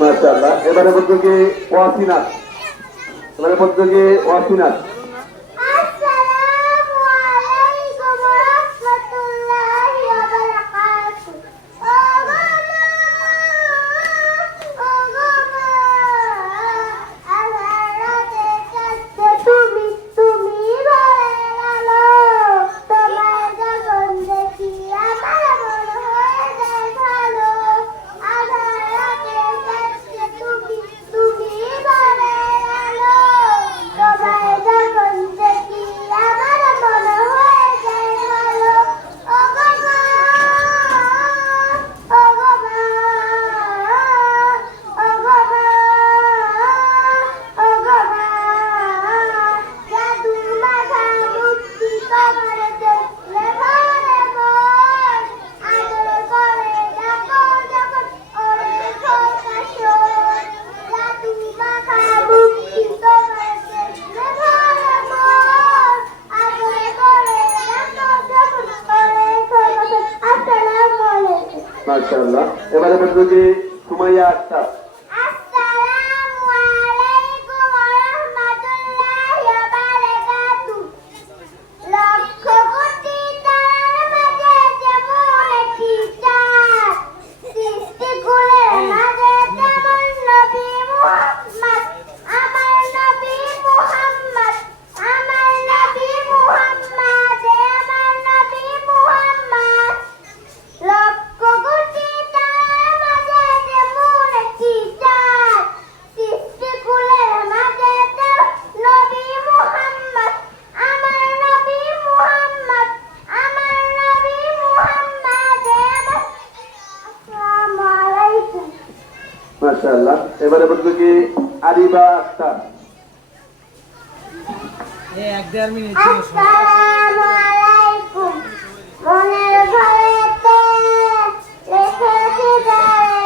মাশাআল্লাহ। এবারে প্রতিযোগী ওয়াসিনাত, এবারে প্রতিযোগী ওয়াসিনাত। মাশাআল্লাহ। এবারে প্রতিযোগী সুমাইয়া আক্তার। মাশাআল্লাহ। এবারে প্রতিযোগী আরিবা আক্তার। আসসালামু আলাইকুম। মনের ঘরেতে রেখেছি যারে,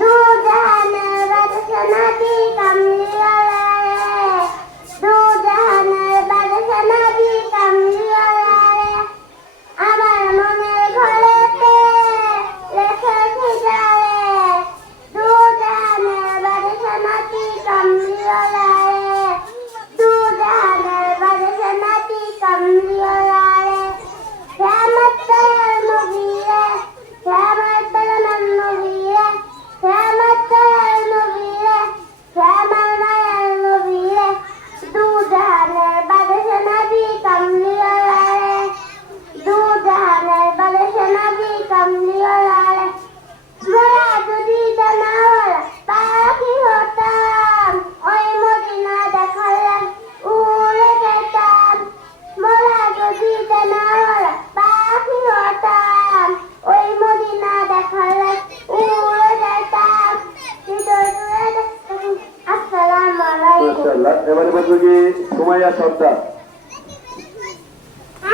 দু জাহানের বাদশা নবী কামলিওয়ালা রে, দু জাহানের বাদশা নবী কামলিওয়ালা রে। আমার মনের ঘরেতে রেখেছি যারে, দু জাহানের বাদশা নবী কামলিওয়ালা রে, দু জাহানের বাদশা নবী কামলিওয়ালা রে। শ্যামত দয়াল নবী রে, শ্যামত দয়াল নবী রে, শ্যামত দয়াল নবী রে, শ্যামল দয়াল নবী রে, দু জাহানের বাদশা নবী কামলিওয়ালা রে, দু জাহানের বাদশা নবী কামলিওয়ালা রে। মোরা যদি জানাওয়ালা পাখি হতাম, ওই মদিনা দেখালে উড়ে যেতাম। মোরা যদি জানাওয়ালা পাখি হতাম, ওই মদিনা দেখালে উড়ে যেতাম। হৃদয় জুড়ে দেখতাম। আসসালামু আলাইকুম। মাশাআল্লাহ। এবারে প্রতিযোগী সুমাইয়া সর্দার।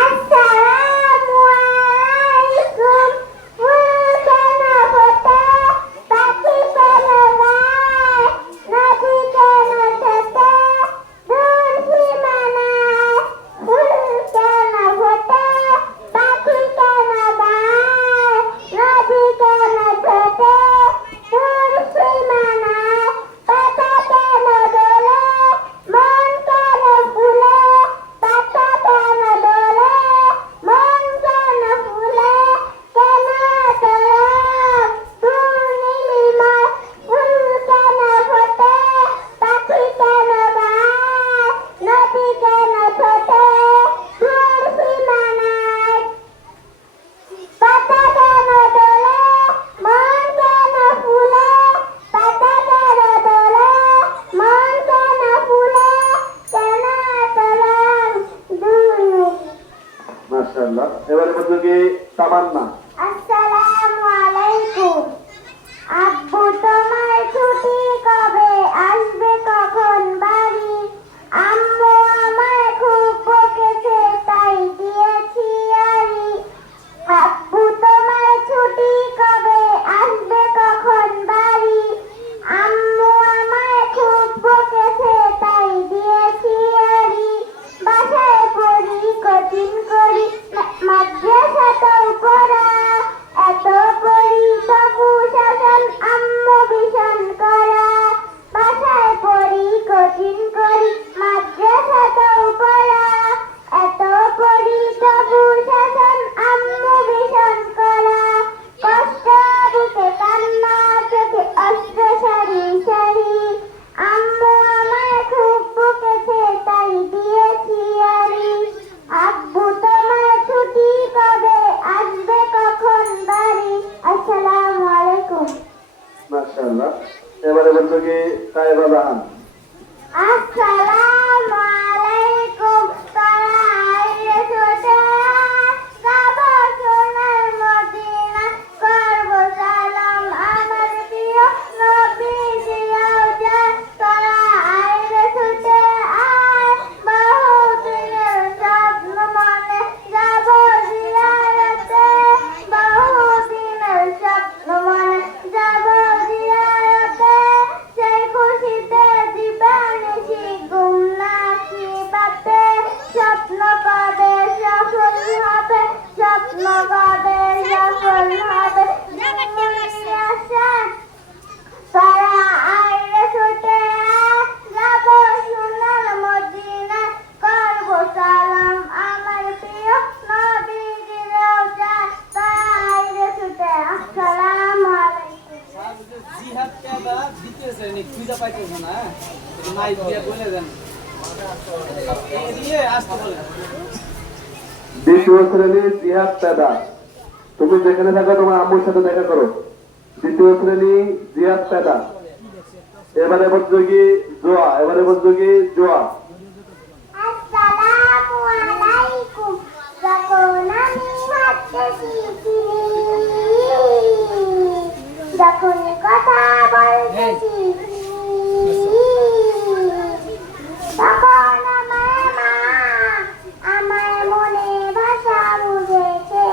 আসসালামু আলাইকুম। ফুল কেন ফোটে, পাখি কেন গায়, নদী কেন ছোটে, দূর সীমানায়। ফুল কেন ফোটে, পাখি কেন গায়, নদী কেন ছোটে, দূর সীমানায়। পাতা কেন দোলে, মন কেন ফুলে, পাতা কেন দোলে, মন কেন ফুলে, কেন তোরা পূর্ণিমায়। ফুল কেন ফোটে, পাখি কেন গায়, নদী কেন ছোটে, দূর সীমানায়। পাতা কেন দোলে, মন কেন ফুলে, পাতা কেন দোলে, মন কেন ফুলে, কেন তোরা দুর্নীতি। মাশাআল্লাহ। এবারে প্রতিযোগী তামান্না। আসসালামু আলাইকুম। আব্বু তোমার ছুটি কবে, আসবে কখন বাড়ি? আম্মু আমায় খুব বকেছে, তাই দিয়েছি আড়ি। আব্বু তোমার ছুটি কবে, আসবে কখন বাড়ি? আম্মু আমায় খুব বকেছে, তাই দিয়েছি আড়ি। বাসায় পড়ি কঠিন করি, মাদ্রাসাতেও পড়া মাশাআল্লাহ। এবারে বলবো কি সাহেবা জাহান। আসসালামু আলাইকুম তারা আইরে ছোটে যাব সোনার মদিনা করব সালাম আমার প্রিয় নবী জিয়াও যায় তারা আইরে ছোটে আয় বহুদিনের স্বপ্ন মনে যাব জিয়ারতে বহুদিনের স্বপ্ন মনে যাব জিয়ারতে সেই খুশিতে দিবানিশি গুমনাশি বাতে স্বপ্ন কবে সফল হবে স্বপ্ন কবে সফল হবে তারা আইরে ছুটে যাব সোনার মদিনা করব সালাম আমার প্রিয় নবীর রওজা তারা আইরে ছুটে আসসালামু আলাইকুম জিহাদ কেবা দিতেছে নি খুঁজে পাইতেছ না নাই দিয়ে বলে দেন এই দিয়ে আসতে বলে দ্বিতীয় শ্রেণী জিহাদ পেদা। তুমি যেখানে থাকো তোমার আম্মুর সাথে দেখা করো। দ্বিতীয় শ্রেণী জিহাদ পেদা। এবারে বলছো কি জোয়া। এবারে বলছো কি জোয়া। আসসালামু আলাইকুম যখন আমি হাঁটতে শিখিনি যখন কথা বলতে শিখিনি তখন আমার মা আমার মনে ভাষা বুঝেছে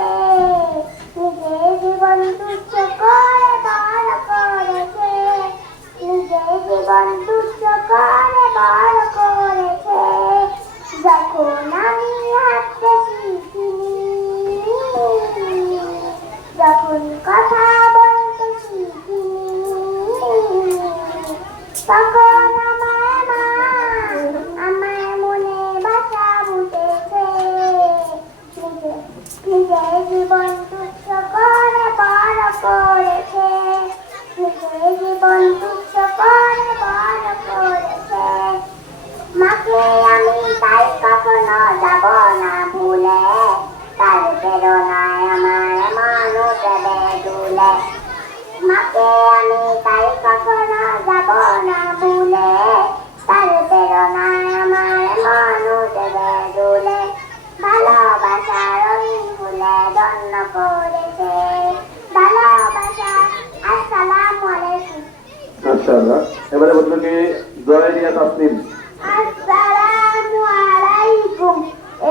নিজের জীবন তুচ্ছ করে বড় করেছে নিজের জীবন তুচ্ছ করে বড় করেছে যখন আমি হাঁটতে শিখিনি যখন কথা বলতে শিখিনি তখন আমার মা আমার মনে ভাষা বুঝেছে নিজের জীবন তুচ্ছ করে বড় করেছে নিজের জীবন তুচ্ছ করে বড় করেছে মাকে আমি তাই কখনো যাব না ভুলে তার প্রেরণায় আমার মানুষ দেবে দুলে মাকে আমি তাই কখনো যাব না ভুলে তার প্রেরণায় আমার মানুষ দেবে দুলে ভালোবাসা রঙিন ফুলে ধন্য করেছে ভালোবাসা আসসালামু আলাইকুম মাশাআল্লাহ। এবারে বলছো কি জয়রিয়া তাসনিম। আসসালামু আলাইকুম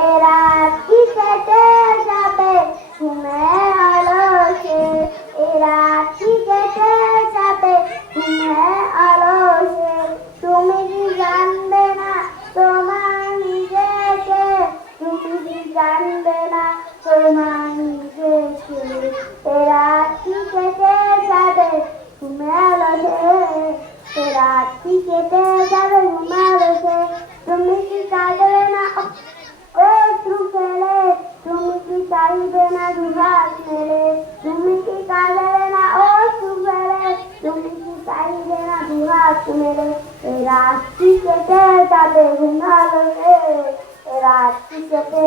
এরা কি কেটে যাবে ঘুমে আলোসে এরা কি কেটে যাবে ঘুমে আলোসে তুমি কি জানবে না তোমার নিজেকে তুমি কি জানবে না তোমার নিজেকে এরা কি কেটে যাবে ঘুমে আলোসে রাত্রি কেটে যাবে ঘুমাবে তুমি কি কাঁদবে না ও ফেলে তুমি কি চাইবে না দুহাত মেলে তুমি কি কাঁদবে না ও ফেলে তুমি কি চাইবে না দুহাত মেলে রাত্রি কেটে যাবে ঘুমাবে রাত্রি কেটে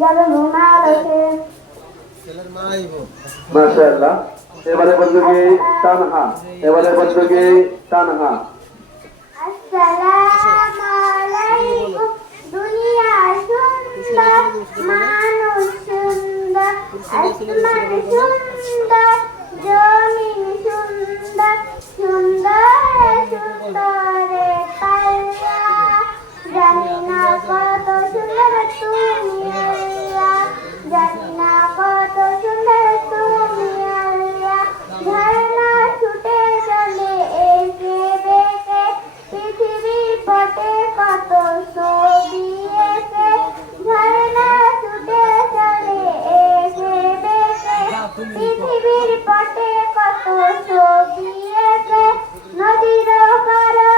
যাবে ঘুমাবে মাশাআল্লাহ। এবারে বলছো কি তানহা। এবারে বলছো কি তানহা। আসসালামু আলাইকুম দুনিয়া সুন্দর মানুষ সুন্দর আসমান সুন্দর জমিন সুন্দর সুন্দর সুন্দর পাল্লা জানি না কত সুন্দর তুমি আল্লাহ জানি না কত সুন্দর তুমি আল্লাহ ঝর্ণা ছুটে চলে এসে বেঁকে পৃথিবীর পটে কত ছবি এঁকে ঝর্ণা ছুটে চলে এসে বেঁকে পৃথিবীর পটে কত ছবি এঁকে নদীর করো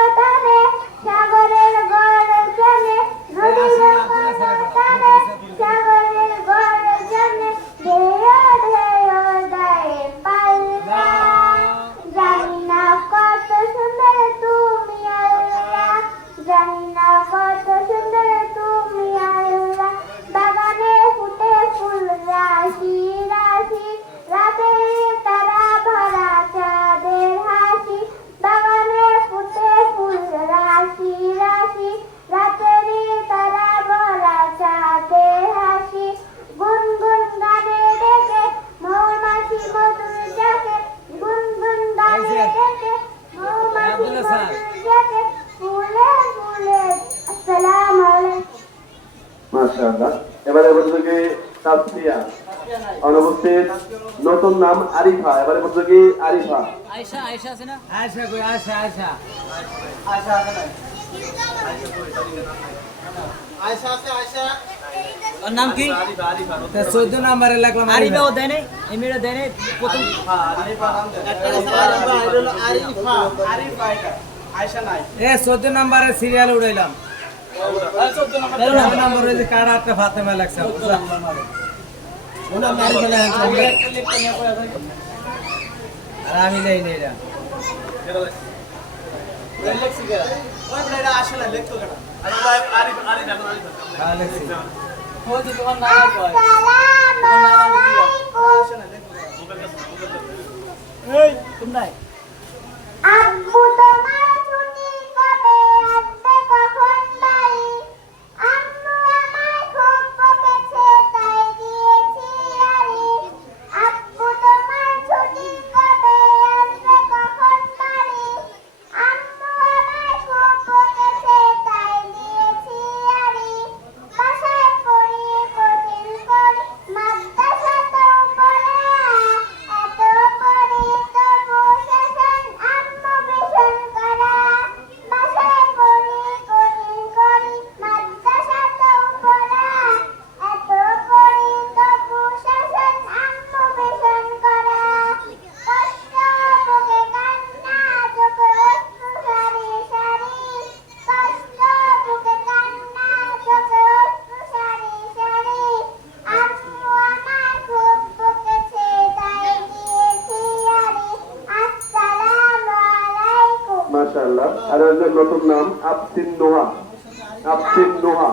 প্রতিযোগী তাসফিয়া অনুপস্থিত। নতুন নাম আরিফা, এবারে প্রতিযোগী আরিফা। আয়শা আয়শা আছে না? আয়শা কই? আয়শা আয়শা আয়শা আছে না? আয়শা আছে আয়শা। ওর নাম কি? 14 নম্বরে লাগলাম। আরিফাও দেয় নাই, এমএটা দেয় নাই প্রথম। আরিফা নাম দেয়। একটা আছে আরিফা, এটা হলো আরিফা। আরিফা এটা আয়শা নাই। 14 নম্বরে সিরিয়াল উড়াইলাম। 14 নম্বর 13 নম্বরে যে কাড়া একটা ফাতেমা লাগছে। ওনা মারি ফেলে আছে। আর আমি নেই নেই এটা। লেখছি কেন? ওই বড়টা আসে না, লেখতো কেন? আরিফা আরিফা আরিফা আরিফা। হ্যাঁ লেখছি। ওই যে তোমার নাম কয়? আসসালামু আলাইকুম। এই কোনটায়? আব্বু তোমার ছুটি কবে আসবে, কখন বাড়ি? আম্মু আমায় খুব বকেছে, তাই দিয়েছি আড়ি। আব্বু তোমার ছুটি কবে আসবে, কখন বাড়ি? আম্মু আমায় খুব বকেছে, তাই দিয়েছি আড়ি। বাসায় পড়ি কোচিং করি, মাদ্রাসাতেও পড়ে, এত পড়ি তবু শেষন আম্মু ভীষণ করা। বাসায় পড়ি কোচিং করি, মাদ্রাসাতেও পড়ে, এত পড়ি তবু শেষন আম্মু ভীষণ করা। কষ্ট বুকে কান্না, চোখে অশ্রু সারি সারি। কষ্ট বুকে কান্না, চোখে অশ্রু সারি সারি। আম্মু আমায় খুব বকেছে, তাই দিয়েছি আড়ি। আসসালামু আলাইকুম। মাশাআল্লাহ। আর একজন নতুন নাম আফসিন নোহা। আফসিন নোহা।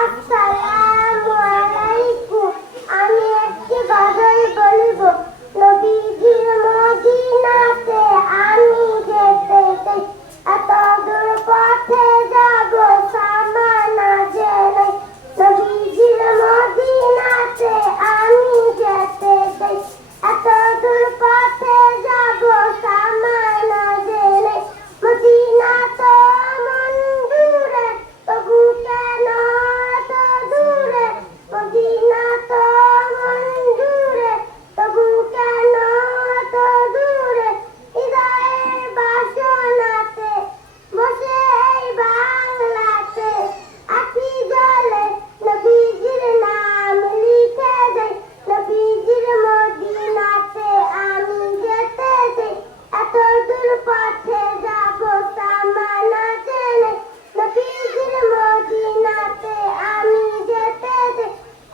আসসালামু আলাইকুম। আমি একটি গজল বলিব। নবীজির মদিনাতে আমি যেতে চাই, এত দূর পথে যাব সামানা যে নাই। নবীজির মদিনাতে আমি যেতে চাই, এত দূর পথে যাব সামানা যে নাই। মদিনা তো এমন দূরে, তবু কেন এত দূরে? মদিনা তো এমন দূরে, তবু কেন এত দূরে? হৃদয়ের বাসনাতে বসে এই বাংলাতে আখি জলে নবীজির নাম লিখে যাই। নবীজির মদিনাতে আমি যেতে চাই, এত দূর পথে যাব সামানা যে নাই। নবীজির মদিনাতে আমি যেতে চাই,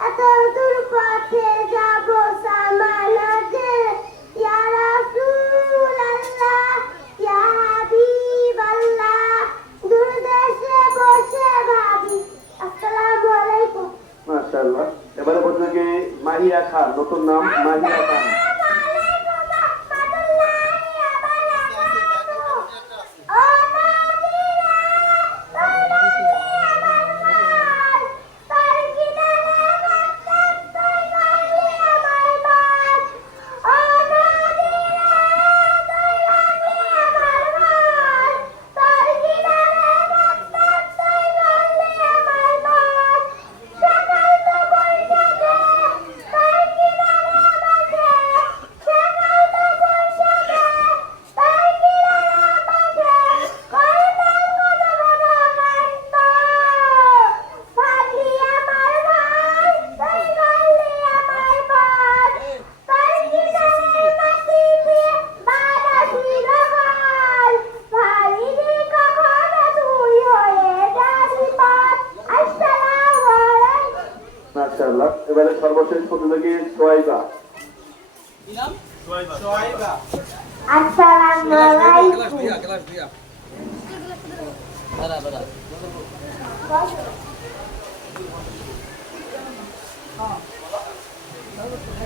এত দূর পথে যাব সামানা যে নাই। ইয়া রাসূলুল্লাহ, ইয়া হাবিবাল্লাহ, দূর দেশে বসে ভাবি। আসসালামু আলাইকুম। মাশাআল্লাহ। এবারে প্রতিযোগী মাহিয়া খান, নতুন নাম মাহিয়া খান। মাশাআল্লাহ। এবারে সর্বশেষ প্রতিযোগী সোয়াইবা। কি নাম? সোয়াইবা। আসসালামু আলাইকুম। ক্লাস দিয়া। বড় বড়।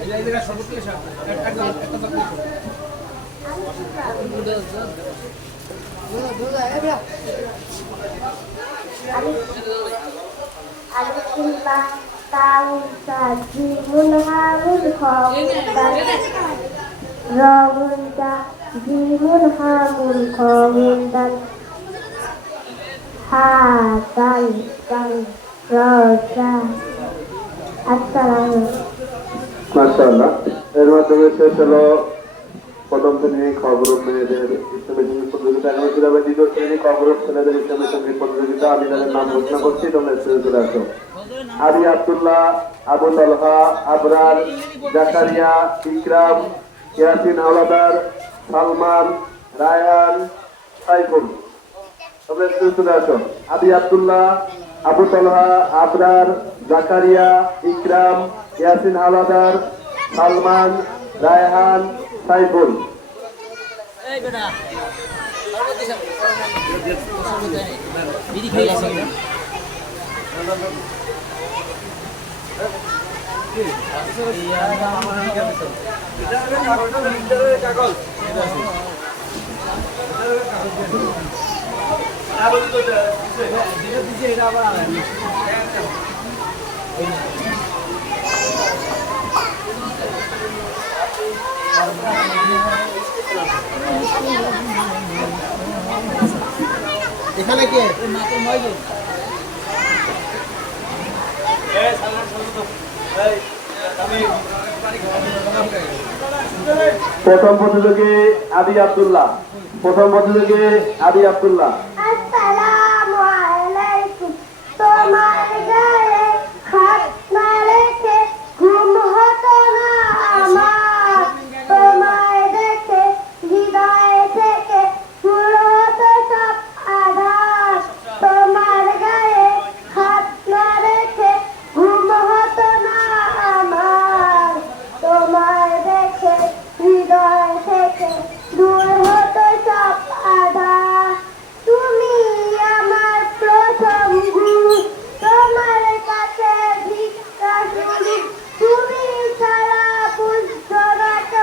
এই জায়গা সর্বত্র এসে একটা Alifillah taun jimun hamun khomundan rawunda jimun hamun khomundan ha dal dal roja আসসালামু মাশাআল্লাহ। এর মাধ্যমে শেষ হলো প্রথম শ্রেণী খ গ্রুপ মেয়েদের ইসলামী সঙ্গীত প্রতিযোগিতা। এখন ছিল দ্বিতীয় শ্রেণী ক গ্রুপ ছেলেদের ইসলামী সঙ্গীত প্রতিযোগিতা। আমি তাদের নাম ঘোষণা করছি, তোমরা স্টেজে চলে আসো। আবি আব্দুল্লাহ, আবু তালহা, আবরার, জাকারিয়া, ইকরাম, ইয়াসিন হাওলাদার, সালমান, রায়হান, সাইফুল। তোমরা স্টেজে চলে আসো। আবি আব্দুল্লাহ, আবু তালহা, আবরার, জাকারিয়া, ইকরাম, ইয়াসিন হাওলাদার, সালমান, রায়হান, সাইফুল। এই বেটা বিড়ি খেয়ে আসে এখানে কে মাত্র 9 জন। প্রথম প্রতিযোগী আবি আব্দুল্লাহ। প্রথম প্রতিযোগী আবি আব্দুল্লাহ। আসসালামু আলাইকুম। তোমার গায়ে হাত না রেখে ঘুম হতো না আমার। তোমায় দেখে হৃদয় থেকে শুরু হতো সব আঘাত। তোমার গায়ে হাত না রেখে ঘুম হতো না আমার। তোমায় দেখে হৃদয় থেকে দূর হতো সব আঘাত। তুমি আমার প্রথম গুরু, তোমার কাছে ভিক্ষা শুনি। তুমি ছাড়া বুঝতো না তো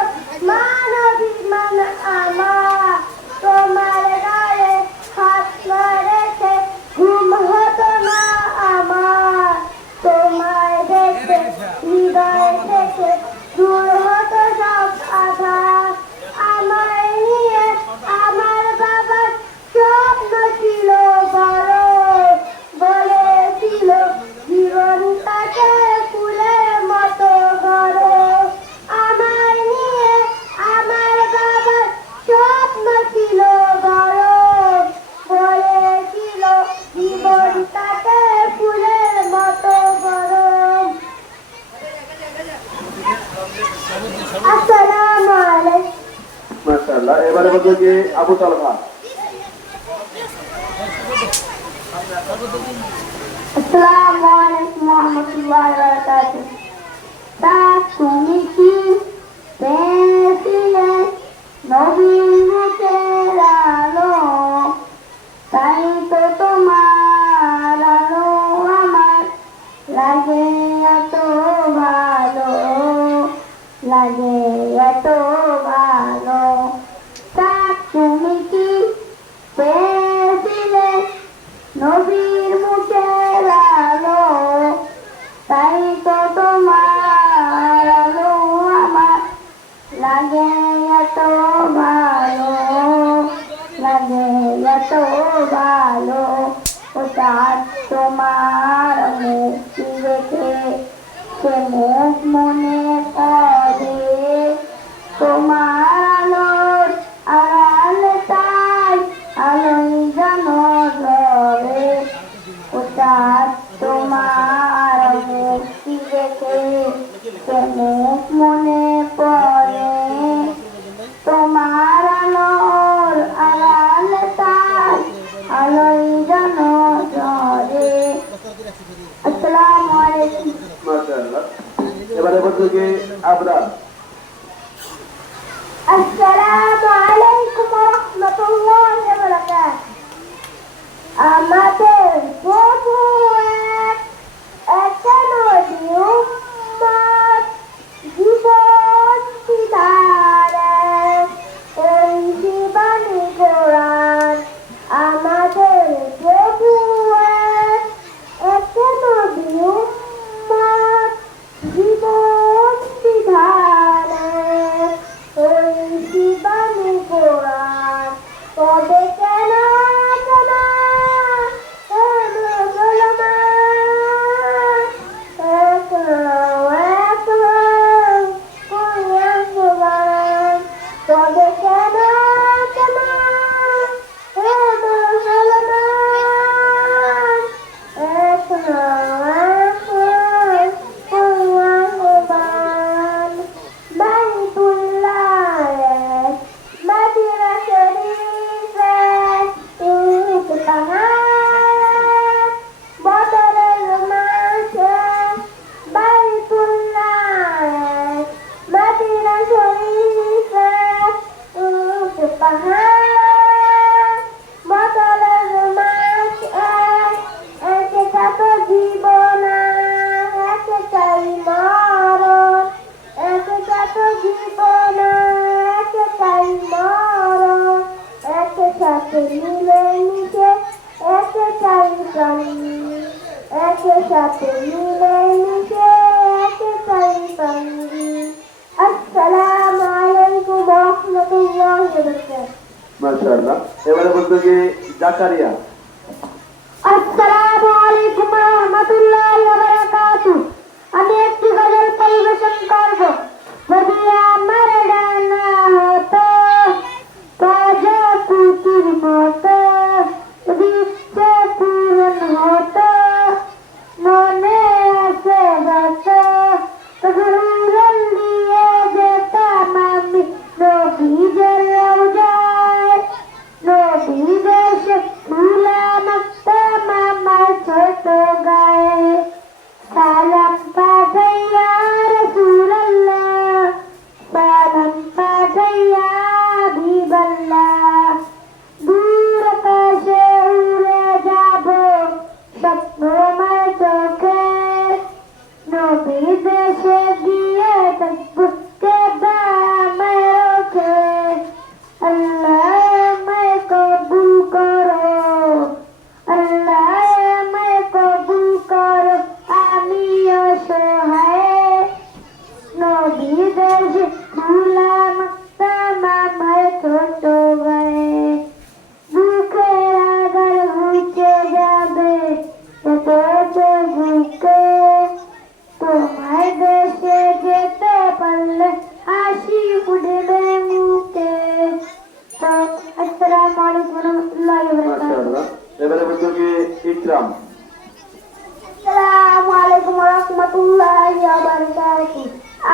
মানবিমান আমার। তোমার গায়ে হাত না রেখে ঘুম হতো না আমার। তোমায় দেখে হৃদয় থেকে দূর হতো সব আঘাত। আমায় নিয়ে আমার বাবার স্বপ্ন ছিল বড়। বলেছিল জীবনটাকে ফুলের মতো গড়ো। আমায় নিয়ে আমার বাবার স্বপ্ন ছিল বড়। বলেছিল জীবনটাকে ফুলের মতো গড়ো। আসসালামু আলাইকুম। মাশাআল্লাহ। এবারে প্রতিযোগী আবু তালহা। আসসালামু আলাইকুম ওয়া রাহমাতুল্লাহি ওয়া বারাকাতুহু। তা তুমি কি পেয়েছিলে নবীর মুখের আলো? তাই তো তোমার আলো আমার লাগে এত ভালো। লাগে এত ভালো। তা তুমি কি পেয়েছিলে নবীর মুখের আলো? তাই তো তোমার আলো আমার লাগে এত ভালো। লাগে এত ভালো। ওটা তোমার মুক্তি দেখে সে মুখ মনে পড়ে। তোমার আলোর আড়াল তাই আলোই যেন জ্বলে। ওটা তোমার মুক্তি দেখে সে মুখ মনে পড়ে। তোমার আলোর আড়াল তাই আলোই যেন জ্বলে। আসসালামু আলাইকুম। মাশাআল্লাহ। এবারে প্রতিযোগী আবরার। আসসালামু আলাইকুম ওয়া রাহমাতুল্লাহি ওয়া বারাকাতুহু। আমাদের প্রভু এক, একা নবী উম্মত, জীবন বিধান এক, এই জীবনী কোরআন। আমাদের প্রভু এক, একা নবী উম্মত, জীবন বিধান আসসালামু আলাইকুম ওয়া রাহমাতুল্লাহি ওয়া বারাকাতুহু। মাশাআল্লাহ। এবারে বলতে কি জাকারিয়া। আসসালামু আলাইকুম ওয়া রাহমাতুল্লাহি ওয়া বারাকাতুহু। আমি একটি গজল পরিবেশন করব। যদি আমার ডানা হতো প্রজাপতির মতো, যদি ইচ্ছে পূরণ হতো মনে আছে যত, তবে উড়াল দিয়ে যেতাম আমি নবীদের রওজায়। নবীদের সে ফুলা মাখতাম আমার ছোট গায়ে। সালাম পাঠাইয়া রাসূলুল্লাহ, সালাম পাঠাইয়া হাবিবাল্লাহ। দূর আকাশে উড়ে যাব স্বপ্নময় চোখে, নবী দেশে গিয়ে থাকবো কেবা আমায় রোখে। আল্লাহ আমায় কবুল করো, আল্লাহ আমায় কবুল করো, আমি অসহায়। নবী দেশে ফুলা মাখতাম আমার ছোট গায়ে। বুকের আগার ঘুচে যাবে যেতে বুকে, তোমার দেশে যেতে পারলে হাসি ফুটবে মুখে। তো আসসালামু আলাইকুম ওয়া রাহমাতুল্লাহি ওয়া বারাকাতুহু। মাশাআল্লাহ। এবারে বলতে কি ইকরাম। আসসালামু আলাইকুম ওয়া রাহমাতুল্লাহি ওয়া বারাকাতুহু।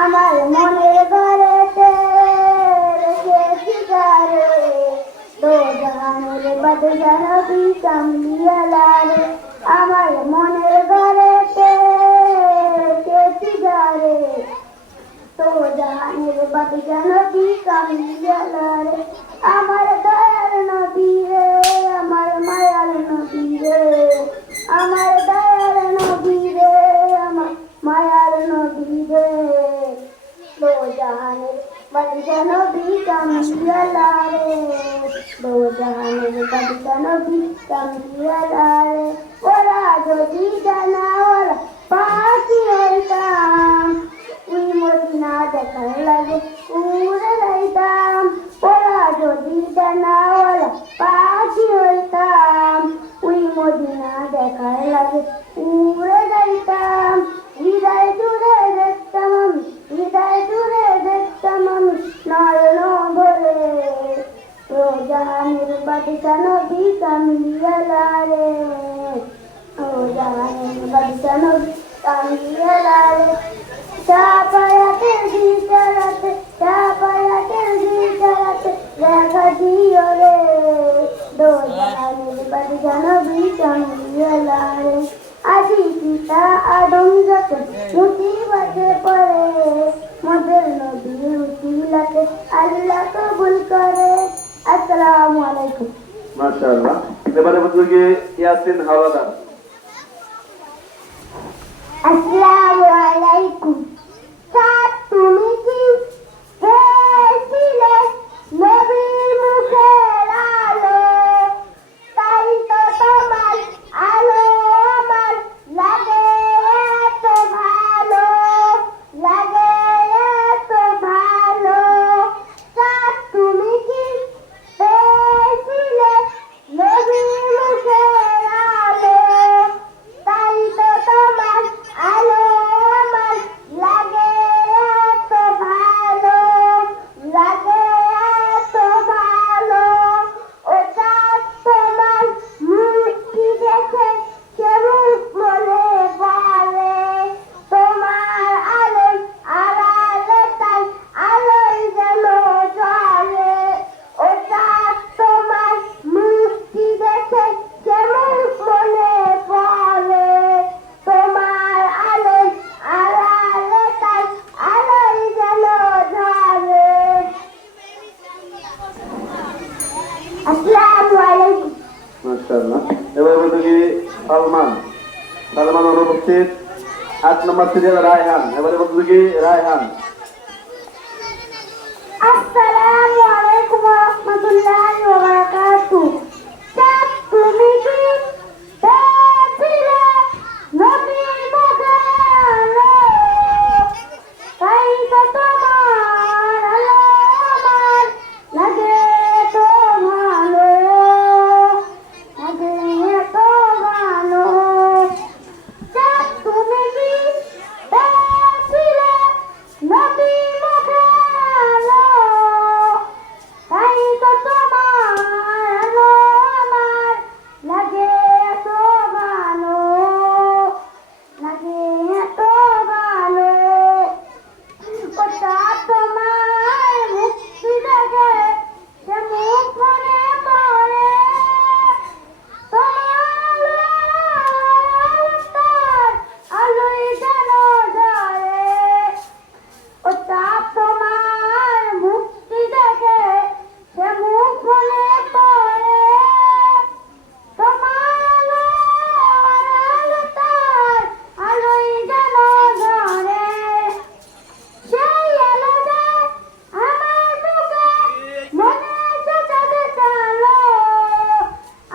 আমার মনের ঘরেতে রেখেছি গারে, দো জাহানের বাদশা নবী কামলিওয়ালা রে। আমার মনের ঘরেতে রেখেছি গারে, তো জাহানের বাদশা নবী কামলিওয়ালা রে। আমার দয়ার নবী রে, আমার মায়ার নবী রে, আমার দয়ার নবী রে, আমার মায়ার নবী রে। দো জাহানের বাদশা নবী কামলিওয়ালা রে, দো জাহানের বাদশা নবী কামলিওয়ালা রে। ওরা যদি জানাওয়ালা পাখি হইতাম, ওই মদিনা দেখার লাগে উড়ে যাইতাম। ওরা যদি জানাওয়ালা পাখি হইতাম, ওই মদিনা দেখার লাগে উড়ে যাইতাম। হৃদয় জুড়ে দেখতাম আমি, হৃদয় জুড়ে দেখতাম আমি নয়ন ভরে। ও জাহানের বাদশা নবী কামলিওয়ালা রে, ও জাহানের বাদশা নবী কামলিওয়ালা রে। চাপায়াতের ভিতরাতে, চাপায়াতের ভিতরাতে দেখা দিও রে, দো জাহানের বাদশা নবী কামলিওয়ালা রে। আজি পিতা আদম যখন মুসিবতে পড়ে, মোদের নবীর উসিলাতে আল্লাহ কবুল করে। আসসালামু আলাইকুম। মাশাআল্লাহ। এবারে বলতে কি ইয়াসিন হাওলাদার। আসসালামু আলাইকুম। সাত তুমি কি পেয়েছিলে নবীর মুখের আলো, তাই তো তোমার আলো আমার লাগে এত ভালো, লাগে এত ভালো। সাত তুমি কি পেয়েছিলে নবীর মুখের আলো, তাই তো তোমার আলো আমার লাগে আসসালামু আলাইকুম। মাশাআল্লাহ। এবার বলতে কি সালমান, সালমান অনুপস্থিত। 8 নম্বর সিরিয়াল রায়হান, এবারে বলতে কি রায়হান। আসসালামু আলাইকুম ওয়া রাহমাতুল্লাহি ওয়া বারাকাতুহু। চাঁদ তুমি কি পেয়েছিলে নবীর মুখে আলো, তাই তো তোমার আলো আমার লাগে তো ভালো, লাগে তো ভালো। চাঁদ তুমি কি পেয়েছিলে নবীর মুখে আলো, তাই তো তোমার আলো আমার লাগে এত ভালো, লাগে এত ভালো। ও চাঁদ তোমার মুক্তি দেখে সে মুখ মনে পড়ে, তোমার তার আলোয় যেন জ্বলে। ও চাঁদ তোমার মুক্তি দেখে সে মুখ মনে পড়ে, তোমার আলো তার আলোয় যেন জ্বলে। সেই আলো যে আমার বুকে মনে চেঁচাতে চালো,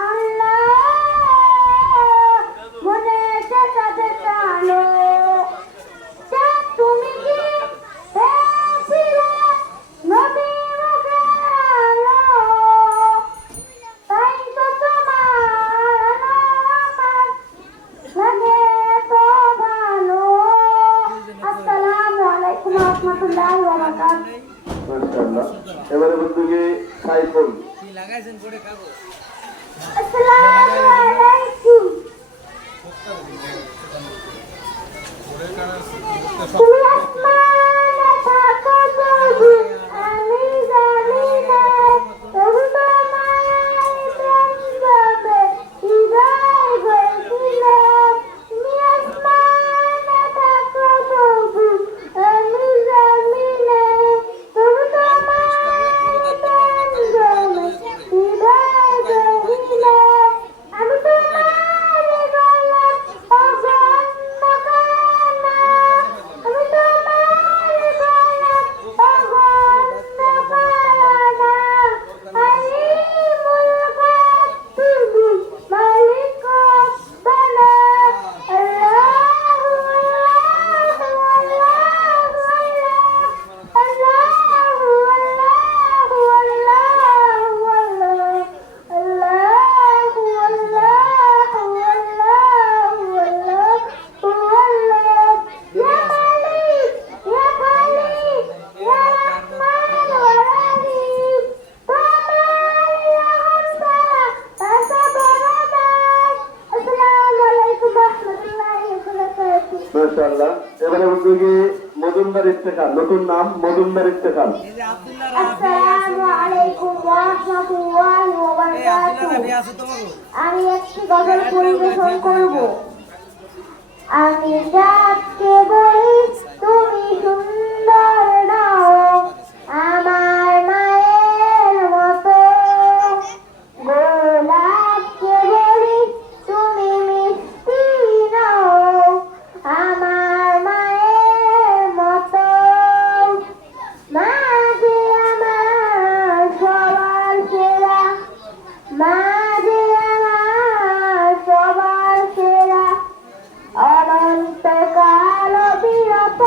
আল্লাহ মনে চেঁচাতে চালো। চাঁদ তুমি কি পেয়েছিলে নবীর মুখে আলো, তাই তো তোমার আলো আমার লাগে তো ভালো। আসসালামু আলাইকুম ওয়া রাহমাতুল্লাহি ওয়া বারাকাতুহু। মাশাআল্লাহ। এবারে বলতে কি সাইফুল। কি লাগাইছেন পড়ে কাগজ? আসসালামু আলাইকুম। তুমি আসমানে থাকো তবু আমি জামিনে, তবু তোমায় প্রেম জমে হৃদয় গড়ছিল। তুমি আসমানে থাকো তবু আমি জামিনে, তবু তোমায় প্রেম জমে হৃদয় গড়ছিল। আমি তোমার গোলাপ অগণ্য কানা, আমি তোমার গোলাপ অগণ্য কানা। আলিমুল গায়ব তুমি মালিক রব্বানা। আল্লাহু আল্লাহু আল্লাহু আল্লাহু আল্লাহু আল্লাহু আল্লাহু আল্লাহু আল্লাহু আল্লাহু আল্লাহু আল্লাহ। ইয়া মালিক ইয়া খালিক ইয়া রহমান ওয়া রহিম, আসসালামু আলাইকুম ওয়া রাহমাতুল্লাহি ওয়া বারাকাতুহু। মাশাআল্লাহ। এবারে বলতে কি মজুমদার ইফতেখার, নতুন নাম মজুমদার ইফতেখার। এই যে আব্দুল্লাহ রাফি, আসসালামু আলাইকুম ওয়া রাহমাতুল্লাহি ওয়া এই আব্দুল্লাহ রাফি বারাকাতুহু। আছে তোমাকে? আমি একটি গজল পরিবেশন করব। আমি চাঁদকে বলি তুমি সুন্দর নও, আমার মায়ের মতো। গোলাপকে বলি তুমি মিষ্টি নও, আমার মায়ের মতো। মা যে আমার সবার সেরা, মা যে আমার সবার সেরা। অনন্তকাল বিরত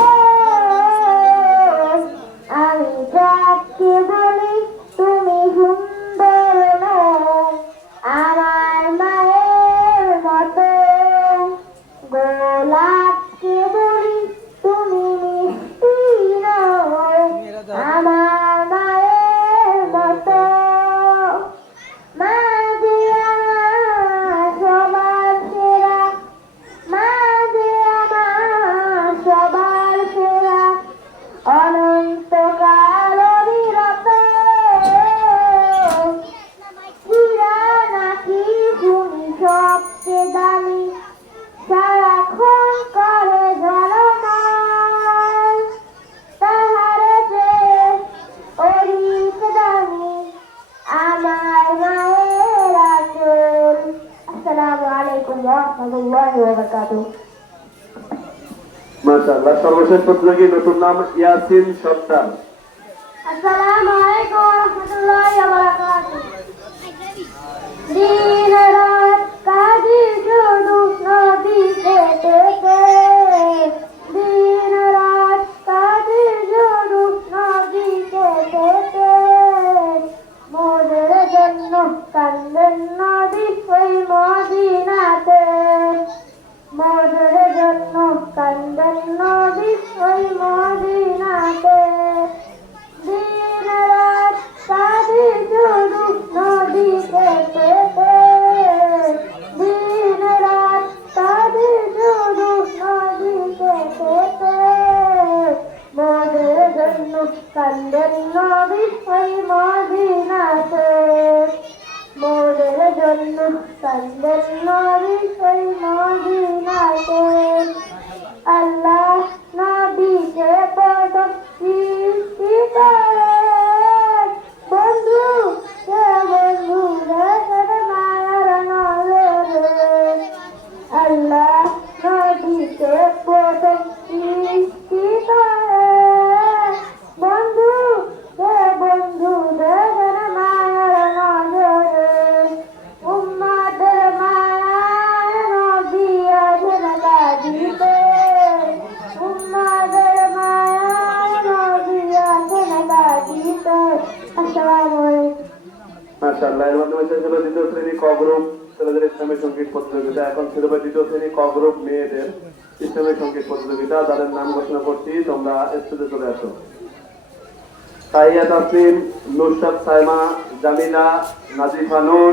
রহমতুল্লাহি ওয়া বারাকাতুহু। মাশাআল্লাহ। সর্বশেষ প্রতিযোগী নতুন নাম ইয়াসিন সর্দার। আসসালামু আলাইকুম ওয়া রাহমাতুল্লাহি ওয়া বারাকাতুহু। দিন রাত কাজী শুধু নবীকে পেতে, দিন রাত কাজী শুধু নবীকে পেতে, মোদের জন্য কান্দেন নবী ওই মদিনাতে, মোদের জন্য কান্দেন নবী ওই মদিনাতে, দিন রাত কাজী শুধু নবীকে পেতে, দিন রাত কাজী শুধু নবীকে পেতে, মোদের জন্য কান্দেন নবী ওই মদিনাতে, মোদের জন্য কান্দেন নবী ওই মদিনাতে। আল্লাহ নবীকে প্রথম সৃষ্টি করেন, বন্ধু কে বন্ধু রেখেন মায়ার নজরে। আল্লাহ নবীকে প্রথম সৃষ্টি করেন, বন্ধু কে বন্ধু রেখেন মায়ার নজরে। উম্মতের মায়ায় নবী আছেন কাঁদিতে, উম্মতের মায়ায় নবী আছেন কাঁদিতে। আসসালামু আলাইকুম। মাশাআল্লাহ। এর মাধ্যমে শেষ হলো দ্বিতীয় শ্রেণী ক গ্রুপ ছেলেদের ইসলামী সঙ্গীত প্রতিযোগিতা। এখন ছিল দ্বিতীয় শ্রেণী ক গ্রুপ মেয়েদের ইসলামী সঙ্গীত প্রতিযোগিতা। যাদের নাম ঘোষণা করছি, তোমরা স্টেজে চলে আসো। তাহিয়া তাসলিম, নুসরাত সাইমা, জামিলা, নাজিফা নূর,